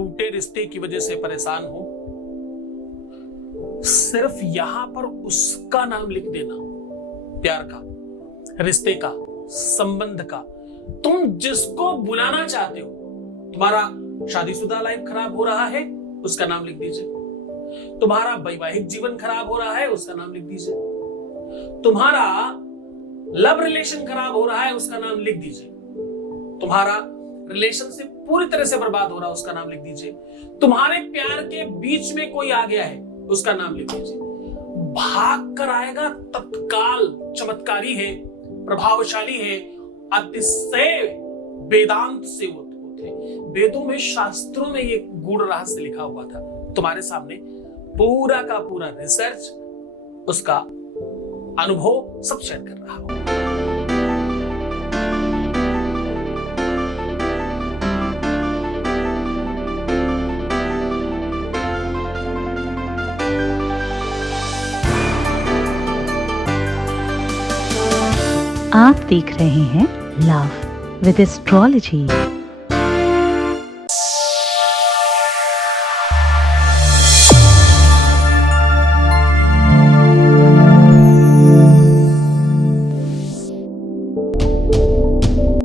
टूटे रिश्ते की वजह से परेशान हो, सिर्फ यहां पर उसका नाम लिख देना, प्यार का, रिश्ते का, संबंध का। तुम जिसको बुलाना चाहते हो, तुम्हारा शादीशुदा लाइफ खराब हो रहा है, उसका नाम लिख दीजिए। तुम्हारा वैवाहिक जीवन खराब हो रहा है, उसका नाम लिख दीजिए। तुम्हारा लव रिलेशन खराब हो रहा है, उसका नाम लिख दीजिए। तुम्हारा रिलेशनशिप पूरी तरह से बर्बाद हो रहा है, उसका नाम लिख दीजिए। तुम्हारे प्यार के बीच में कोई आ गया है, उसका नाम लिख दीजिए। भाग कर आएगा, तत्काल चमत्कारी है, प्रभावशाली है, अतिशय वेदांत से होते। वेदों में, शास्त्रों में ये गूढ़ रहस्य लिखा हुआ था। तुम्हारे सामने पूरा का पूरा रिसर्च, उसका अनुभव सब शेयर कर रहा हूं। आप देख रहे हैं लव विद एस्ट्रोलॉजी।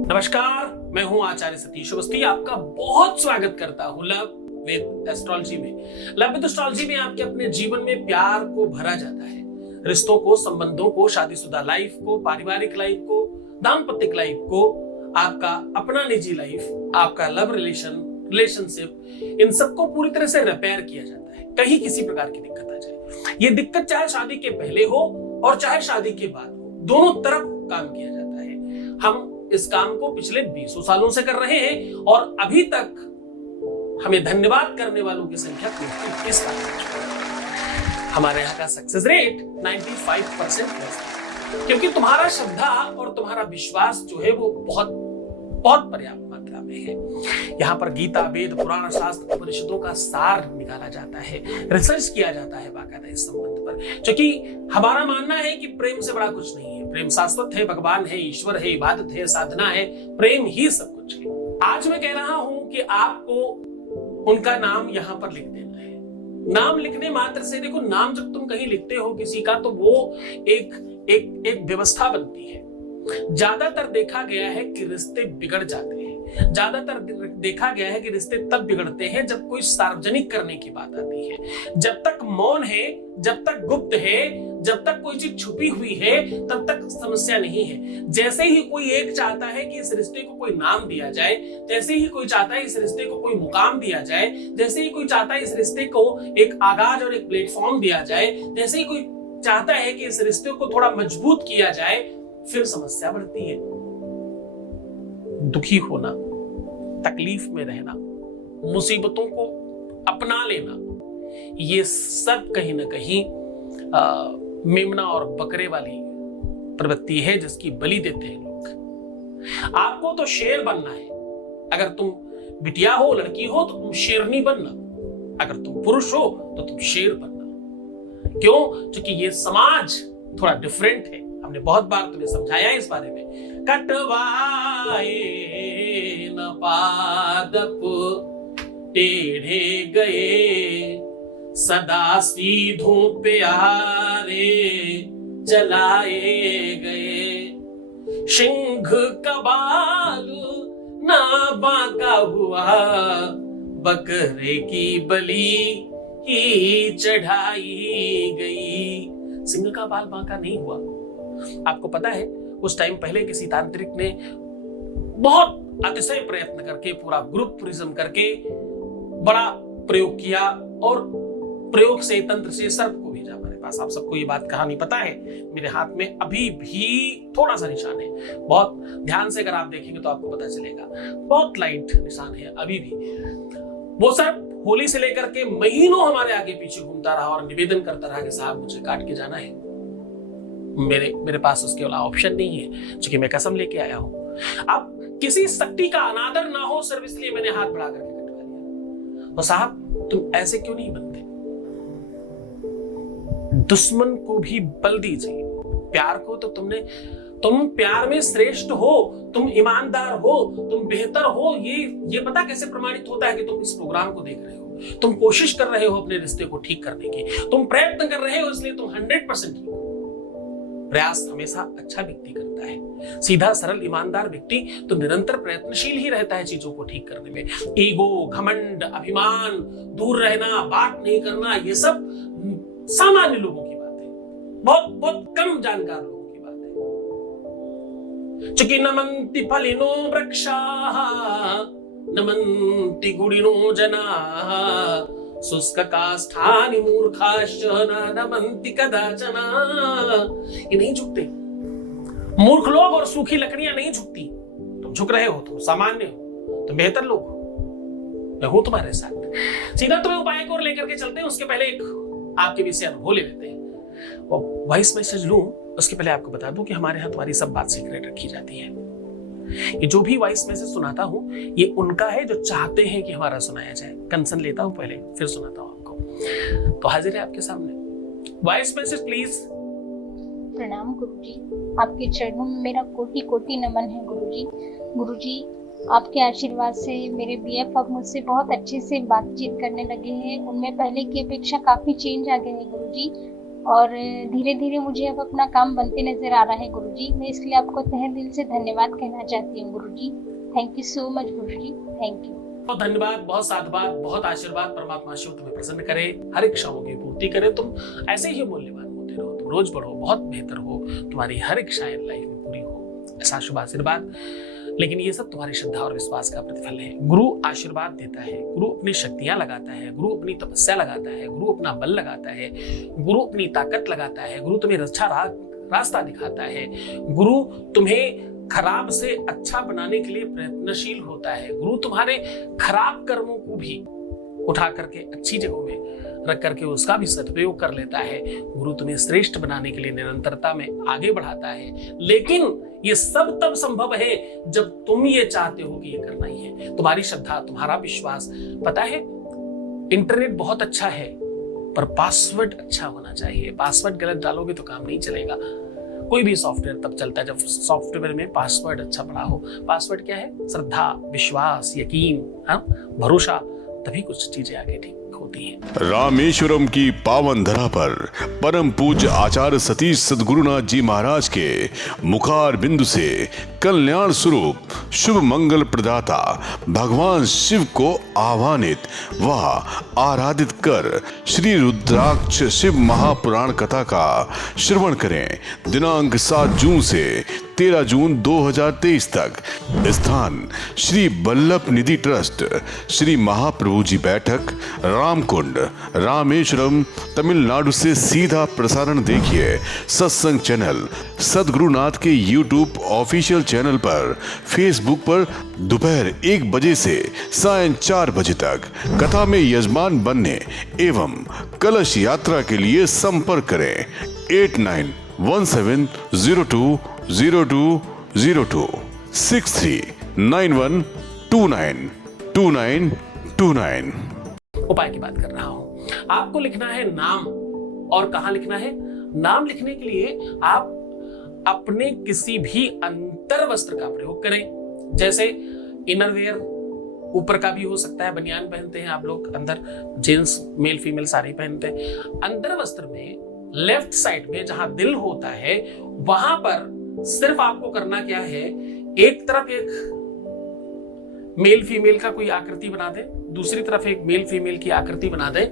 नमस्कार, मैं हूं आचार्य सतीश अवस्थी। आपका बहुत स्वागत करता हूं लव विद एस्ट्रोलॉजी में। लव विद एस्ट्रोलॉजी में आपके अपने जीवन में प्यार को भरा जाता है, रिश्तों को, संबंधों को, शादीशुदा लाइफ को, पारिवारिक लाइफ को, दाम्पत्य लाइफ को, आपका अपना निजी लाइफ, आपका लव रिलेशनशिप, इन सबको पूरी तरह से रिपेयर किया जाता है। कहीं किसी प्रकार की दिक्कत आ जाए, ये दिक्कत चाहे शादी के पहले हो और चाहे शादी के बाद हो, दोनों तरफ काम किया जाता है। हम इस काम को पिछले 20 सालों से कर रहे हैं और अभी तक हमें धन्यवाद करने वालों की संख्या 30 लाख हो चुकी है। हमारे यहाँ का सक्सेस रेट 95% प्लस है, क्योंकि तुम्हारा श्रद्धा और तुम्हारा विश्वास जो है वो बहुत बहुत पर्याप्त मात्रा में है। यहाँ पर गीता, वेद, पुराण, शास्त्र, उपनिषदों का सार निकाला जाता है, रिसर्च किया जाता है बाकायदा इस संबंध पर, क्योंकि हमारा मानना है कि प्रेम से बड़ा कुछ नहीं है। प्रेम शाश्वत है, भगवान है, ईश्वर है, इबादत है, साधना है, प्रेम ही सब कुछ है। आज मैं कह रहा हूं कि आपको उनका नाम यहाँ पर लिख देना है। नाम लिखने मात्र से, देखो, नाम जब तुम कहीं लिखते हो किसी का, तो वो एक व्यवस्था बनती है। ज्यादातर देखा गया है कि रिश्ते बिगड़ जाते हैं। ज्यादातर देखा गया है कि रिश्ते तब बिगड़ते हैं जब कोई सार्वजनिक करने की बात आती है। जब तक मौन है, जब तक गुप्त है, जब तक कोई चीज छुपी हुई है, तब तक समस्या नहीं है। जैसे ही कोई एक चाहता है कि इस रिश्ते को कोई नाम दिया जाए, जैसे ही कोई चाहता है इस रिश्ते को कोई मुकाम दिया जाए, जैसे ही कोई चाहता है इस रिश्ते को एक आगाज और एक प्लेटफॉर्म दिया जाए, जैसे ही कोई चाहता है कि इस रिश्ते को थोड़ा मजबूत किया जाए, फिर समस्या बढ़ती है। दुखी होना, तकलीफ में रहना, मुसीबतों को अपना लेना, ये सब कहीं ना कहीं मेमना और बकरे वाली प्रवृत्ति है जिसकी बलि देते हैं लोग। आपको तो शेर बनना है। अगर तुम बिटिया हो, लड़की हो, तो तुम शेरनी बनना। अगर तुम पुरुष हो तो तुम शेर बनना। क्यों? क्योंकि ये समाज थोड़ा डिफरेंट है। हमने बहुत बार तुम्हें समझाया है इस बारे में। कटवाए न पादप टेढ़े गए, सदा सीधों पे आरे चलाए गए। सिंह का बाल ना बांका हुआ, बकरे की बलि ही चढ़ाई गई। सिंह का बाल बांका नहीं हुआ। आपको पता है, उस टाइम पहले किसी तांत्रिक ने बहुत अतिशय प्रयत्न करके, पूरा ग्रुप टूरिज्म करके बड़ा प्रयोग किया और प्रयोग से, तंत्र से सर्प को भेजा हमारे पास। आप सबको ये बात कहानी पता है। मेरे हाथ में अभी भी थोड़ा सा निशान है। बहुत ध्यान से अगर आप देखेंगे तो आपको पता चलेगा, बहुत लाइट निशान है अभी भी। वो सर्प होली से लेकर के महीनों हमारे आगे पीछे घूमता रहा और निवेदन करता रहा कि साहब मुझे काट के जाना है। मेरे पास उसके अलावा ऑप्शन नहीं है, क्योंकि मैं कसम लेके आया हूं। अब किसी शक्ति का अनादर ना हो, सिर्फ इसलिए मैंने हाथ बढ़ा करके कटवा लिया। तो साहब तुम ऐसे क्यों नहीं बनते? दुश्मन को भी बल दीजिए, प्यार को तो तुम प्यार में श्रेष्ठ हो, तुम ईमानदार हो, तुम बेहतर हो, ये पता कैसे प्रमाणित होता है कि तुम इस प्रोग्राम को देख रहे हो, तुम कोशिश कर रहे हो अपने रिश्ते को ठीक करने की, तुम प्रयत्न कर रहे हो, इसलिए तुम 100% ठीक हो। प्रयास हमेशा अच्छा व्यक्ति करता है। सीधा सरल ईमानदार व्यक्ति तो निरंतर प्रयत्नशील ही रहता है चीजों को ठीक करने में। ईगो, घमंड, अभिमान, दूर रहना, बात नहीं करना, ये सब सामान्य लोगों की बात है, बहुत बहुत कम जानकार लोगों की बात है। चूंकि नमन्ति फलिनो वृक्षाः नमन्ति गुणिनो जनाः शुष्क काष्ठानि मूर्खाश्च न नमन्ति कदाचन। ये नहीं झुकते, मूर्ख लोग और सूखी लकड़ियां नहीं झुकती। तुम झुक रहे हो, तुम सामान्य हो, तुम बेहतर लोग हो, मैं हूं तुम्हारे साथ। सीधा तुम्हें उपाय को लेकर के चलते हैं, उसके पहले एक आपके विषय अनुभव ले लेते हैं और वॉइस मैसेज लूं उसके पहले आपको बता दूं कि हमारे यहाँ तुम्हारी सब बात सीक्रेट रखी जाती है। ये जो भी वॉइस मैसेज सुनाता हूं ये उनका है जो चाहते हैं कि हमारा सुनाया जाए। कंसर्न लेता हूं पहले, फिर सुनाता हूं आपको। तो हाजिर है आपके सामने वॉइस मैसेज, प्लीज। प्रणाम गुरुजी, आपके चरणों में मेरा कोटि कोटि नमन है गुरुजी। गुरुजी, आपके आशीर्वाद से मेरे बीएफ अब मुझसे बहुत अच्छे से बातचीत करने लगे हैं। उनमें पहले की अपेक्षा काफ़ी चेंज आ गए हैं गुरुजी, और धीरे धीरे मुझे अब अपना काम बनते नजर आ रहा है गुरुजी। मैं इसलिए आपको तहे दिल से धन्यवाद कहना चाहती हूँ गुरुजी। थैंक यू सो मच गुरुजी, थैंक यू। बहुत धन्यवाद, बहुत साधुवाद, बहुत आशीर्वाद। परमात्मा शिव तुम्हें प्रसन्न करे, हर इच्छाओं की पूर्ति करे। तुम ऐसे ही मूल्यवान होते रहो, तुम रोज बढ़ो, बहुत बेहतर हो, तुम्हारी हर इच्छाएं लाइफ में पूरी हो, ऐसा शुभ आशीर्वाद। लेकिन ये सब तुम्हारी श्रद्धा और विश्वास का प्रतिफल है। गुरु आशीर्वाद देता है, गुरु अपनी शक्तियां लगाता है, गुरु अपनी तपस्या लगाता है, गुरु अपना बल लगाता है, गुरु अपनी ताकत लगाता है, गुरु तुम्हें अच्छा रास्ता दिखाता है, गुरु तुम्हें खराब से अच्छा बनाने के लिए प्रयत्नशील होता है, गुरु तुम्हारे खराब कर्मों को भी उठा करके अच्छी जगहों में रख करके उसका भी सदुपयोग कर लेता है। गुरु तुम्हें श्रेष्ठ बनाने के लिए निरंतरता में आगे बढ़ाता है। लेकिन ये सब तब संभव है जब तुम ये चाहते हो कि ये करना ही है। तुम्हारी श्रद्धा, तुम्हारा विश्वास। पता है इंटरनेट बहुत अच्छा है पर पासवर्ड अच्छा होना चाहिए। पासवर्ड गलत डालोगे तो काम नहीं चलेगा। कोई भी सॉफ्टवेयर तब चलता है जब सॉफ्टवेयर में पासवर्ड अच्छा बना हो। पासवर्ड क्या है? श्रद्धा, विश्वास, यकीन, भरोसा, तभी कुछ चीजें आगे ठीक होती है। रामेश्वरम की पावन धरा पर परम पूज्य आचार्य सतीश सद्गुरुनाथ जी महाराज के मुखार बिंदु से कल्याण स्वरूप शुभ मंगल प्रदाता भगवान शिव को आह्वानित व आराधित कर श्री रुद्राक्ष शिव महापुराण कथा का श्रवण करें। दिनांक 7 जून से 13 जून 2023 तक। स्थान श्री बल्लभ निधि ट्रस्ट, श्री महाप्रभु जी बैठक, रामकुंड, रामेश्वरम, तमिलनाडु से सीधा प्रसारण देखिए सत्संग चैनल सद्गुरुनाथ के यूट्यूब ऑफिशियल चैनल पर, फेसबुक पर दोपहर 1 बजे से सायं 4 बजे तक। कथा में यजमान बनने एवं कलश यात्रा के लिए संपर्क करें 8917020202 6391292929। उपाय की बात कर रहा हूं। आपको लिखना है नाम, और कहां लिखना है? नाम लिखने के लिए आप अपने किसी भी अंतर वस्त्र का प्रयोग करें। जैसे इनरवेयर ऊपर का भी हो सकता है, बनियान पहनते हैं आप लोग, अंदर जेंट्स मेल फीमेल सारे पहनते हैं। अंदर वस्त्र में लेफ्ट साइड में जहां दिल होता है वहां पर सिर्फ आपको करना क्या है, एक तरफ एक मेल फीमेल का कोई आकृति बना दे, दूसरी तरफ एक मेल फीमेल की आकृति बना दे,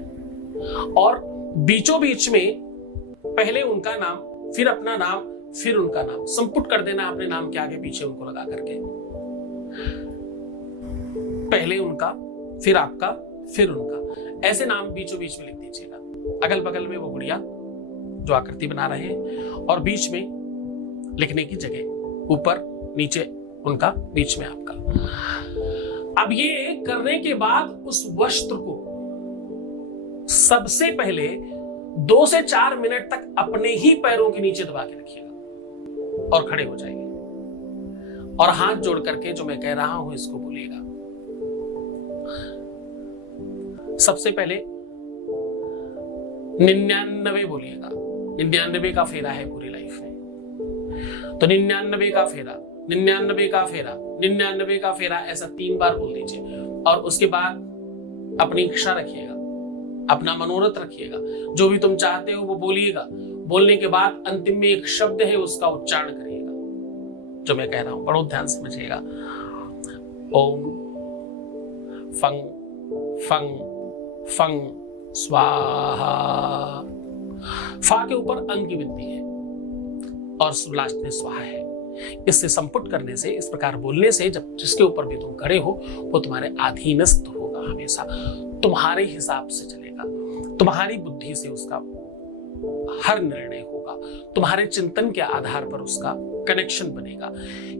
और बीचों बीच में पहले उनका नाम, फिर अपना नाम, फिर उनका नाम संपुट कर देना अपने नाम के आगे पीछे उनको लगा करके। पहले उनका, फिर आपका, फिर उनका, ऐसे नाम बीचों बीच में लिख दीजिएगा। अगल बगल में वो गुड़िया जो आकृति बना रहे हैं, और बीच में लिखने की जगह ऊपर नीचे उनका, बीच में आपका। अब ये करने के बाद उस वस्त्र को सबसे पहले 2 से 4 मिनट तक अपने ही पैरों के नीचे दबा के रखिएगा और खड़े हो जाइए, और हाथ जोड़ करके जो मैं कह रहा हूं इसको बोलिएगा। सबसे पहले 99 बोलिएगा। 99 का फेरा है पूरी लाइफ में। तो 99 का फेरा, 99 का फेरा, 99 का फेरा, ऐसा 3 बार बोल दीजिए। और उसके बाद अपनी इच्छा रखिएगा, अपना मनोरथ रखिएगा, जो भी तुम चाहते हो वो बोलिएगा। बोलने के बाद अंतिम में एक शब्द है उसका उच्चारण करिएगा, जो मैं कह रहा हूं, बड़ो ध्यान समझिएगा। ओम फंग फंग फंग स्वाहा। फा के ऊपर अंग की विद्धि है और लास्ट में स्वाहा है। इससे संपुट करने से, इस प्रकार बोलने से, जब जिसके ऊपर भी तुम खड़े हो वो तुम्हारे अधीनस्थ होगा, हमेशा तुम्हारे हिसाब से चलेगा, तुम्हारी बुद्धि से उसका हर निर्णय होगा, तुम्हारे चिंतन के आधार पर उसका कनेक्शन बनेगा।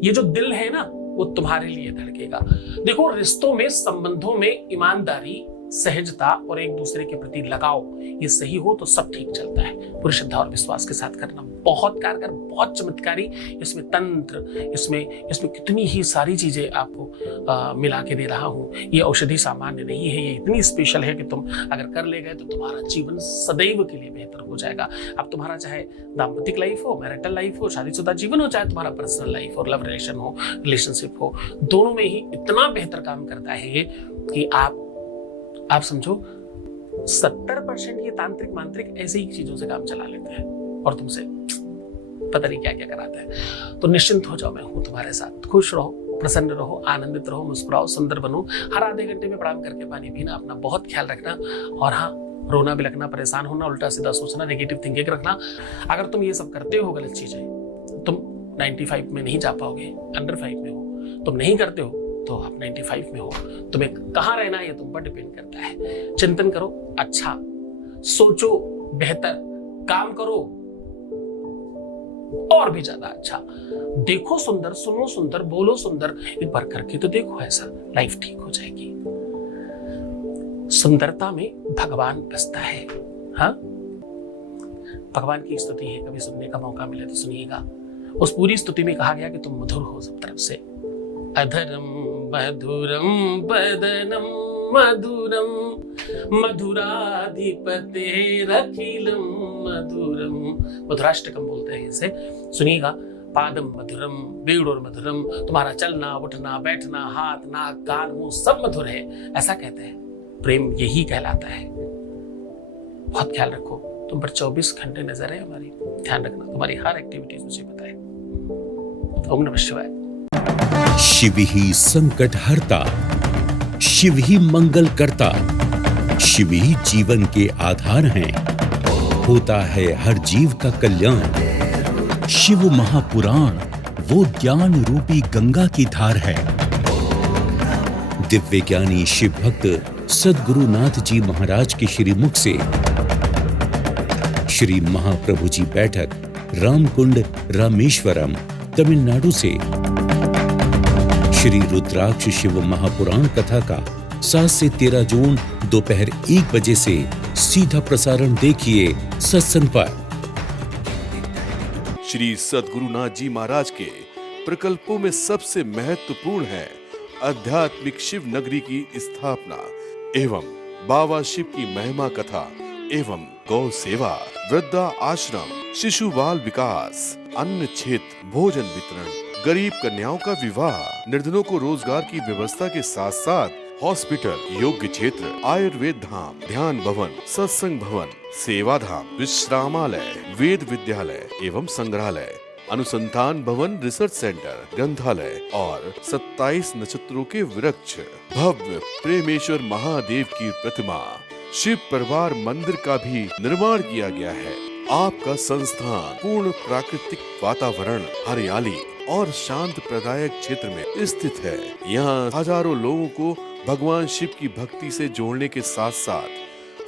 ये जो दिल है ना, वो तुम्हारे लिए धड़केगा। देखो, रिश्तों में, संबंधों में ईमानदारी, सहजता और एक दूसरे के प्रति लगाव, ये सही हो तो सब ठीक चलता है। पूरी श्रद्धा और विश्वास के साथ करना बहुत कारगर, बहुत चमत्कारी। इसमें तंत्र, इसमें कितनी ही सारी चीजें आपको मिला के दे रहा हूं। ये औषधि सामान्य नहीं है, ये इतनी स्पेशल है कि तुम अगर कर ले गए तो तुम्हारा जीवन सदैव के लिए बेहतर हो जाएगा। अब तुम्हारा चाहे दाम्पतिक लाइफ हो, मैरिटल लाइफ हो, शादीशुदा जीवन हो, चाहे तुम्हारा पर्सनल लाइफ और लव रिलेशन हो, रिलेशनशिप हो, दोनों में ही इतना बेहतर काम करता है ये कि आप समझो 70% ये तांत्रिक मांत्रिक ऐसे ही चीजों से काम चला लेते हैं और तुमसे पता नहीं क्या क्या कराते हैं। तो निश्चिंत हो जाओ, मैं हूं तुम्हारे साथ। खुश रहो, प्रसन्न रहो, आनंदित रहो, मुस्कुराओ, सुंदर बनो। हर आधे घंटे में प्रणाम करके पानी पीना, अपना बहुत ख्याल रखना। और हाँ, रोना बिलखना, परेशान होना, उल्टा सीधा सोचना, नेगेटिव थिंकिंग रखना। अगर तुम ये सब करते हो गलत चीजें, तुम 95 में नहीं जा पाओगे, अंडर 5 में हो। तुम नहीं करते हो तो आप 95 में हो। तुम्हें कहाँ रहना है ये तुम पर डिपेंड करता है। चिंतन करो, अच्छा सोचो, बेहतर काम करो, और भी ज्यादा अच्छा देखो, सुंदर सुनो, सुंदर बोलो, सुंदर। एक बार करके तो देखो, ऐसा लाइफ ठीक हो जाएगी। सुंदरता में भगवान बसता है। हाँ, भगवान की स्तुति है, कभी सुनने का मौका मिले तो सुनिएगा। उस पूरी स्तुति में कहा गया कि तुम मधुर हो सब तरफ से। अधरम मधुरम वदनम मधुरम मधुराधिपतेरखिलम मधुरम। मधुराष्टकम बोलते हैं इसे, सुनिएगा। पादम मधुरम वेणुर मधुरम। तुम्हारा चलना, उठना, बैठना, हाथ, नाक, कान, मुंह सब मधुर है, ऐसा कहते हैं। प्रेम यही कहलाता है। बहुत ख्याल रखो, तुम पर 24 घंटे नजर है हमारी। ध्यान रखना, तुम्हारी हर एक्टिविटीज मुझे बताए। ओम नमः शिवाय। शिव ही संकट हरता, शिव ही मंगल करता, शिव ही जीवन के आधार हैं। होता है हर जीव का कल्याण। शिव महापुराण वो ज्ञान रूपी गंगा की धार है। दिव्य ज्ञानी शिव भक्त सद्गुरुनाथ जी महाराज के श्रीमुख से श्री महाप्रभु जी बैठक, रामकुंड, रामेश्वरम, तमिलनाडु से श्री रुद्राक्ष शिव महापुराण कथा का 7 से 13 जून दोपहर 1 बजे से सीधा प्रसारण देखिए सत्संग पर। श्री सद्गुरुनाथ जी महाराज के प्रकल्पों में सबसे महत्वपूर्ण है आध्यात्मिक शिव नगरी की स्थापना एवं बाबा शिव की महिमा कथा एवं गौ सेवा, वृद्धा आश्रम, शिशु बाल विकास, अन्न क्षेत्र, भोजन वितरण, गरीब कन्याओं का विवाह, निर्धनों को रोजगार की व्यवस्था के साथ साथ हॉस्पिटल, योग्य क्षेत्र, आयुर्वेद धाम, ध्यान भवन, सत्संग भवन, सेवा धाम, विश्रामालय, वेद विद्यालय एवं संग्रहालय, अनुसंधान भवन, रिसर्च सेंटर, ग्रंथालय और 27 नक्षत्रों के वृक्ष, भव्य प्रेमेश्वर महादेव की प्रतिमा, शिव परिवार मंदिर का भी निर्माण किया गया है। आपका संस्थान पूर्ण प्राकृतिक वातावरण, हरियाली और शांत प्रदायक क्षेत्र में स्थित है। यहाँ हजारों लोगों को भगवान शिव की भक्ति से जोड़ने के साथ साथ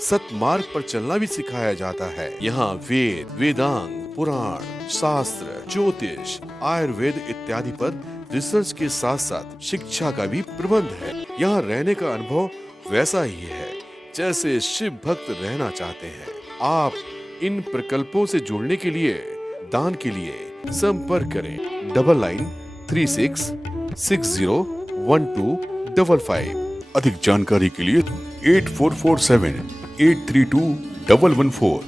सतमार्ग पर चलना भी सिखाया जाता है। यहाँ वेद, वेदांग, पुराण, शास्त्र, ज्योतिष, आयुर्वेद इत्यादि पर रिसर्च के साथ साथ शिक्षा का भी प्रबंध है। यहाँ रहने का अनुभव वैसा ही है जैसे शिव भक्त रहना चाहते हैं। आप इन प्रकल्पों से जुड़ने के लिए, दान के लिए संपर्क करें 9936601255। अधिक जानकारी के लिए 8447832114।